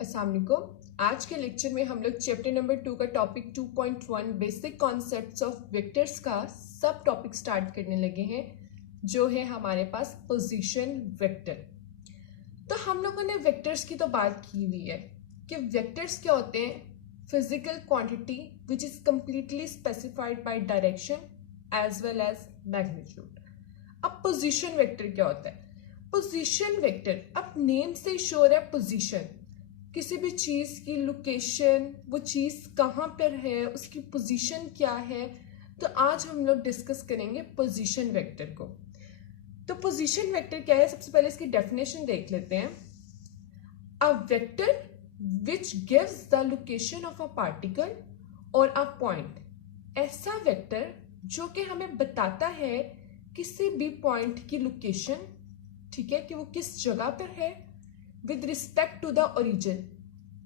अस्सलाम वालेकुम। आज के लेक्चर में हम लोग चैप्टर नंबर 2 का topic 2.1 basic concepts of vectors का सब टॉपिक स्टार्ट करने लगे हैं, जो है हमारे पास पोजीशन वेक्टर। तो हम लोगों ने वेक्टर्स की तो बात की हुई है कि वेक्टर्स क्या होते हैं। Physical quantity which is completely specified by direction as well as magnitude. अब पोजीशन वेक्टर क्या होता है? पोजीशन वेक्टर अब नेम से श्योर है पोजीशन, किसी भी चीज की लोकेशन, वो चीज कहाँ पर है, उसकी पोजीशन क्या है। तो आज हम लोग डिस्कस करेंगे पोजीशन वेक्टर को। तो पोजीशन वेक्टर क्या है, सबसे पहले इसकी डेफिनेशन देख लेते हैं। अ vector which gives the location of a particle और अ पॉइंट, ऐसा वेक्टर जो कि हमें बताता है किसी भी पॉइंट की लोकेशन, ठीक है, कि वो किस जगह पर है with respect to the origin,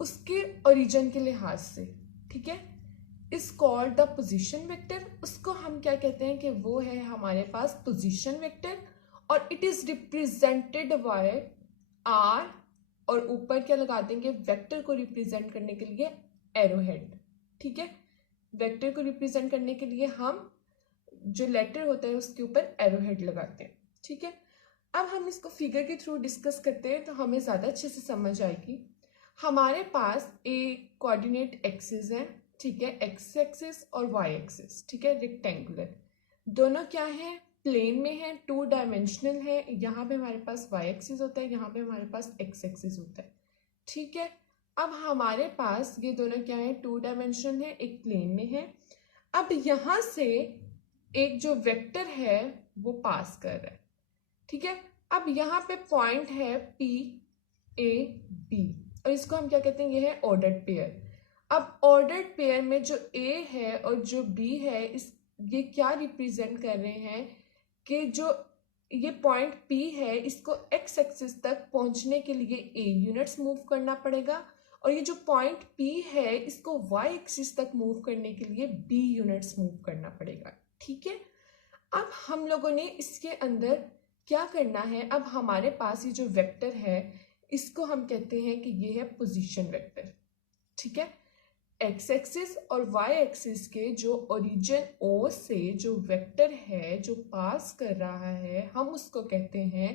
उसके ओरिजिन के लिहाज से, ठीक है, is called the position vector. उसको हम क्या कहते हैं कि वो है हमारे पास पोजीशन वेक्टर, और it is represented by R, और ऊपर क्या लगा देंगे, वेक्टर को रिप्रेजेंट करने के लिए एरोहेड, ठीक है। वेक्टर को रिप्रेजेंट करने के लिए हम जो लेटर होता है उसके ऊपर एरोहेड लगाते हैं, ठीक है। अब हम इसको फिगर के थ्रू डिस्कस करते हैं तो हमें ज़्यादा अच्छे से समझ आएगी। हमारे पास ए कोऑर्डिनेट एक्सिस है, ठीक है, एक्स एक्सिस और वाई एक्सिस, ठीक है, रेक्टेंगुलर, दोनों क्या है, प्लेन में है, 2 डायमेंशनल है। यहाँ पे हमारे पास वाई एक्सिस होता है, यहाँ पे हमारे पास एक्स एक्सिस होता है, ठीक है। अब हमारे पास ये दोनों क्या है, 2 डायमेंशनल है, एक प्लेन में है। अब यहाँ से एक जो वेक्टर है वो पास कर रहा है, ठीक है। अब यहाँ पे पॉइंट है पी ए बी, और इसको हम क्या कहते हैं, ये है ऑर्डर्ड पेयर। अब ऑर्डर्ड पेयर में जो ए है और जो बी है, इस ये क्या रिप्रेजेंट कर रहे हैं कि जो ये पॉइंट पी है, इसको एक्स एक्सिस तक पहुंचने के लिए ए यूनिट्स मूव करना पड़ेगा, और ये जो पॉइंट पी है इसको वाई एक्सिस तक मूव करने के लिए बी यूनिट्स मूव करना पड़ेगा, ठीक है। अब हम लोगों ने इसके अंदर क्या करना है, अब हमारे पास ये जो वेक्टर है इसको हम कहते हैं कि ये है पोजीशन वेक्टर, ठीक है। एक्स एक्सिस और वाई एक्सिस के जो ओरिजिन ओ से जो वेक्टर है जो पास कर रहा है, हम उसको कहते हैं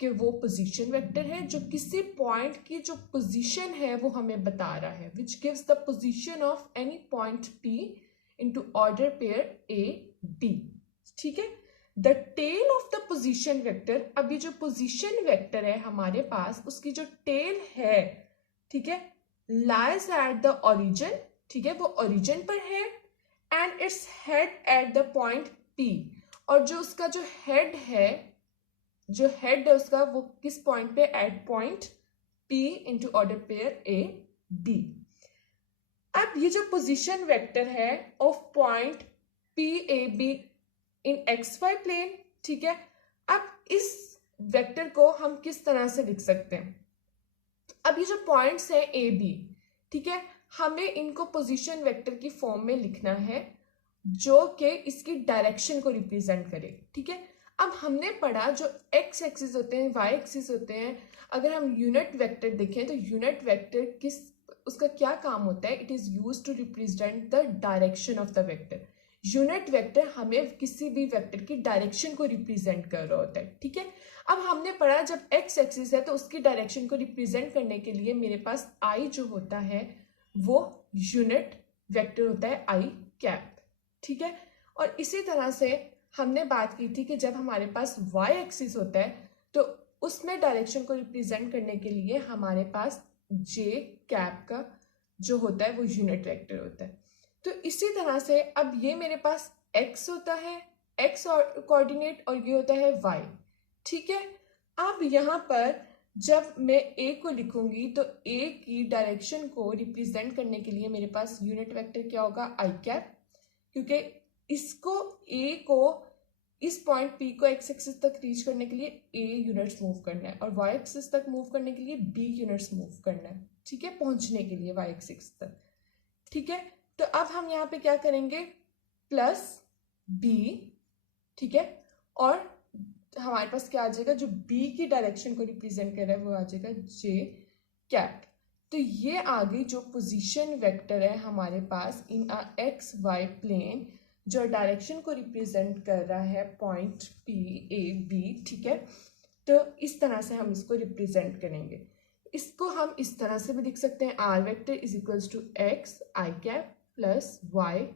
कि वो पोजीशन वेक्टर है, जो किसी पॉइंट की जो पोजीशन है वो हमें बता रहा है, which gives the position of any point P into order pair A B, ठीक है। The tail of the position vector, अभी जो पोजीशन वेक्टर है हमारे पास, उसकी जो टेल है, ठीक है, लाइज एट द ओरिजिन, ठीक है, वो ओरिजिन पर है, and its head at the point P, और जो उसका जो हेड है, जो हेड है उसका, वो किस पॉइंट पे, at point P into order pair A B. अब ये जो पोजीशन वेक्टर है of point P A B in X Y plane, ठीक है। अब इस वेक्टर को हम किस तरह से लिख सकते हैं, अब ये जो पॉइंट्स है ए बी, ठीक है, हमें इनको पोजीशन वेक्टर की फॉर्म में लिखना है जो कि इसकी डायरेक्शन को रिप्रेजेंट करे, ठीक है। अब हमने पढ़ा जो एक्स एक्सिस होते हैं, वाई एक्सिस होते हैं, अगर हम यूनिट वेक्टर देखें तो यूनिट वेक्टर किस, उसका क्या काम होता है, it is used to represent the direction of the vector. Unit vector हमें किसी भी वेक्टर की डायरेक्शन को रिप्रेजेंट कर रहा होता है, ठीक है। अब हमने पढ़ा जब एक्स एक्सिस है तो उसकी डायरेक्शन को रिप्रेजेंट करने के लिए मेरे पास आई जो होता है वो यूनिट वेक्टर होता है, आई कैप, ठीक है। और इसी तरह से हमने बात की थी कि जब हमारे पास वाई एक्सिस होता है तो उसमें डायरेक्शन को रिप्रेजेंट करने के लिए हमारे पास जे कैप का जो होता है वो यूनिट वेक्टर होता है। तो इसी तरह से अब ये मेरे पास x होता है, x और कोऑर्डिनेट, और ये होता है y, ठीक है। अब यहाँ पर जब मैं a को लिखूंगी तो a की डायरेक्शन को रिप्रेजेंट करने के लिए मेरे पास यूनिट वेक्टर क्या होगा, आई कैप, क्योंकि इसको a को इस पॉइंट p को x एक्सिस तक रीच करने के लिए a यूनिट्स मूव करना है, और y एक्सिस तक मूव करने के लिए b यूनिट्स मूव करना है, ठीक है, पहुंचने के लिए y एक्सिस तक, ठीक है। तो अब हम यहाँ पे क्या करेंगे, प्लस बी, ठीक है, और हमारे पास क्या आ जाएगा, जो बी की डायरेक्शन को रिप्रेजेंट कर रहा है वो आ जाएगा जे कैप, तो ये आगे जो पोजीशन वेक्टर है हमारे पास इन अ एक्स वाई प्लेन, जो डायरेक्शन को रिप्रेजेंट कर रहा है पॉइंट P A B, ठीक है। तो इस तरह से हम इसको रिप्रेजेंट करेंगे। इसको हम इस तरह से भी लिख सकते हैं, R vector is equals to X I cap plus Y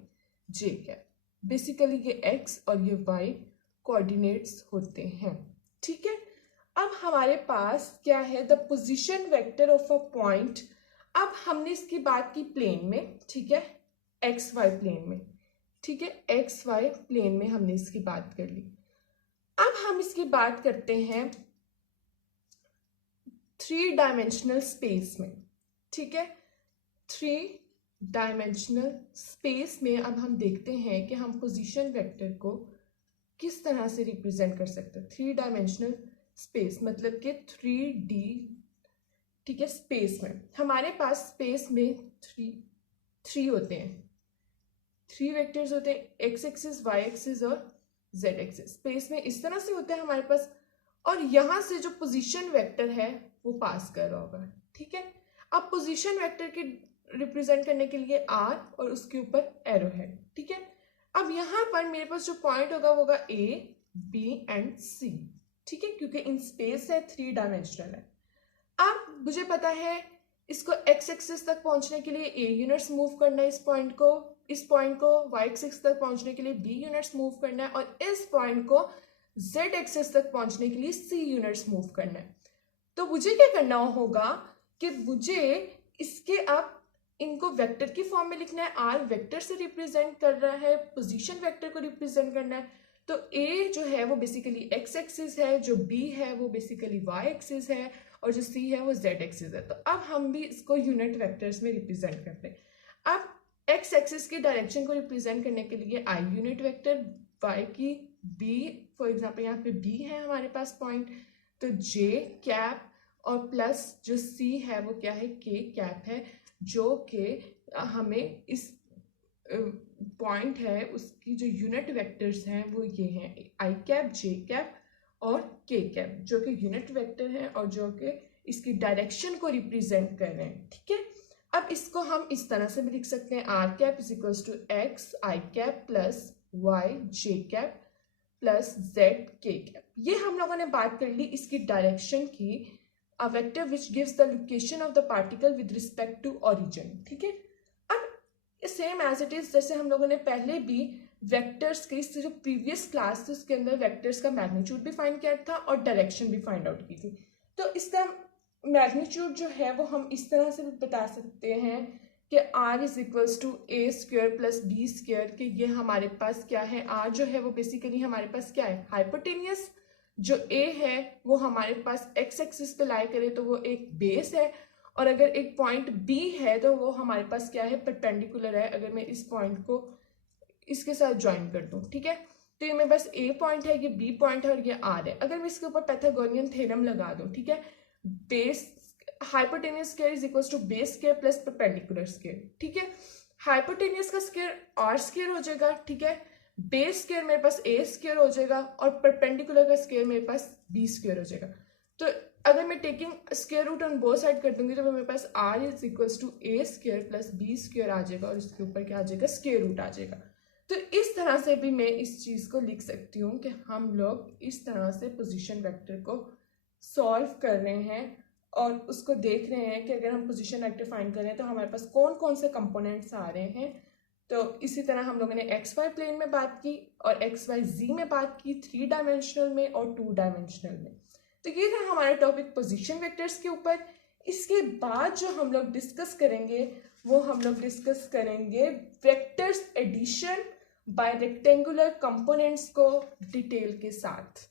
J cap. Basically ये एक्स और ये वाई कोऑर्डिनेट्स होते हैं, ठीक है। अब हमारे पास क्या है, the position vector of a point. अब हमने इसकी बात की प्लेन में, ठीक है, एक्स वाई प्लेन में, ठीक है, एक्स वाई प्लेन में हमने इसकी बात कर ली। अब हम इसकी बात करते हैं 3 डायमेंशनल स्पेस में, ठीक है। 3 डायमेंशनल स्पेस में अब हम देखते हैं कि हम पोजीशन वेक्टर को किस तरह से रिप्रेजेंट कर सकते हैं। 3 डायमेंशनल स्पेस मतलब कि 3D, ठीक है, स्पेस में हमारे पास स्पेस में 3 होते हैं, 3 वेक्टर्स होते हैं, एक्स एक्सिस, वाई एक्सिस और जेड एक्सिस। स्पेस में इस तरह से होते हैं हमारे पास, और यहां से जो पोजीशन वेक्टर है वो पास कर रहा होगा, ठीक है। अब पोजीशन वेक्टर के रिप्रेजेंट करने के लिए आर और उसके ऊपर एरो है, ठीक है। अब यहां पर मेरे पास जो पॉइंट होगा वो होगा ए बी एंड सी, ठीक है, क्योंकि इन स्पेस है, 3 डायमेंशनल है। अब मुझे पता है इसको एक्स एक्सिस तक पहुंचने के लिए ए यूनिट्स मूव करना है, इस पॉइंट को वाई एक्सिस तक पहुंचने के लिए बी यूनिट्स मूव करना है, और इस पॉइंट को जेड एक्सिस तक पहुंचने के लिए सी यूनिट्स मूव करना है। तो मुझे क्या करना होगा कि मुझे इसके अब इनको वेक्टर की फॉर्म में लिखना है। आर वेक्टर से रिप्रेजेंट कर रहा है, पोजीशन वेक्टर को रिप्रेजेंट करना है। तो ए जो है वो बेसिकली एक्स एक्सिस है, जो बी है वो बेसिकली वाई एक्सिस है, और जो सी है वो जेड एक्सिस है। तो अब हम भी इसको यूनिट वेक्टर्स में रिप्रेजेंट करते हैं। अब एक्स एक्सिस की डायरेक्शन को रिप्रेजेंट करने के लिए आई यूनिट वेक्टर, वाई की बी, फॉर एग्जाम्पल यहाँ पे बी है हमारे पास पॉइंट, तो जे कैप, और प्लस जो सी है वो क्या है, के कैप है, जो कि हमें इस पॉइंट है उसकी जो यूनिट वेक्टर्स हैं वो ये हैं, आई कैप, जे कैप और के कैप, जो कि यूनिट वेक्टर है और जो कि इसकी डायरेक्शन को रिप्रेजेंट कर रहे हैं, ठीक है। अब इसको हम इस तरह से भी लिख सकते हैं, R cap is equals to X I cap plus Y J cap plus Z K cap. ये हम लोगों ने बात कर ली इसकी डायरेक्शन की, a vector which gives the location of the particle with respect to origin, ठीक है। अब सेम एज इट इज, जैसे हम लोगों ने पहले भी वेक्टर्स की जो प्रीवियस क्लास थी उसके अंदर वेक्टर्स का मैग्नीट्यूड भी फाइंड किया था और डायरेक्शन भी फाइंड आउट की थी। तो इसका मैग्नीट्यूड जो है वो हम इस तरह से बता सकते हैं कि R is equals to A square plus B square, कि ये हमारे पास क्या है, आर जो है वो बेसिकली हमारे पास क्या है, हाइपोटेनियस, जो ए है वो हमारे पास एक्स एक्सिस पे लाई करे तो वो एक बेस है, और अगर एक पॉइंट बी है तो वो हमारे पास क्या है, परपेंडिकुलर है। अगर मैं इस पॉइंट को इसके साथ ज्वाइन कर दूं, ठीक है, तो ये मेरे पास ए पॉइंट है, ये बी पॉइंट है और ये आर है। अगर मैं इसके ऊपर पाइथागोरियन थ्योरम लगा दूं, ठीक है, base hypotenuse square is equals to base square plus perpendicular square, ठीक है। हाइपोटेनियस का स्क्वायर आर स्क्वायर हो जाएगा, ठीक है, बेस स्क्वायर मेरे पास ए स्क्वायर हो जाएगा और परपेंडिकुलर का स्क्वायर मेरे पास बी स्क्वायर हो जाएगा। तो अगर मैं taking square root on both side कर दूंगी तो मेरे पास R is equals to A square plus B square आ जाएगा और इसके ऊपर क्या आ जाएगा, स्क्वायर रूट आ जाएगा। तो इस तरह से भी मैं इस चीज को लिख सकती हूँ कि हम लोग इस तरह से पोजीशन वेक्टर को सॉल्व कर रहे हैं और उसको देख रहे हैं कि अगर हम पोजीशन वेक्टर फाइंड करें तो हमारे पास कौन कौन से कंपोनेंट्स आ रहे हैं। तो इसी तरह हम लोगों ने एक्स वाई प्लेन में बात की और एक्स वाई जी में बात की, 3 डायमेंशनल में और 2 डायमेंशनल में। तो ये था हमारा टॉपिक पोजीशन वेक्टर्स के ऊपर। इसके बाद जो हम लोग डिस्कस करेंगे वो हम लोग डिस्कस करेंगे vectors addition by rectangular components को डिटेल के साथ।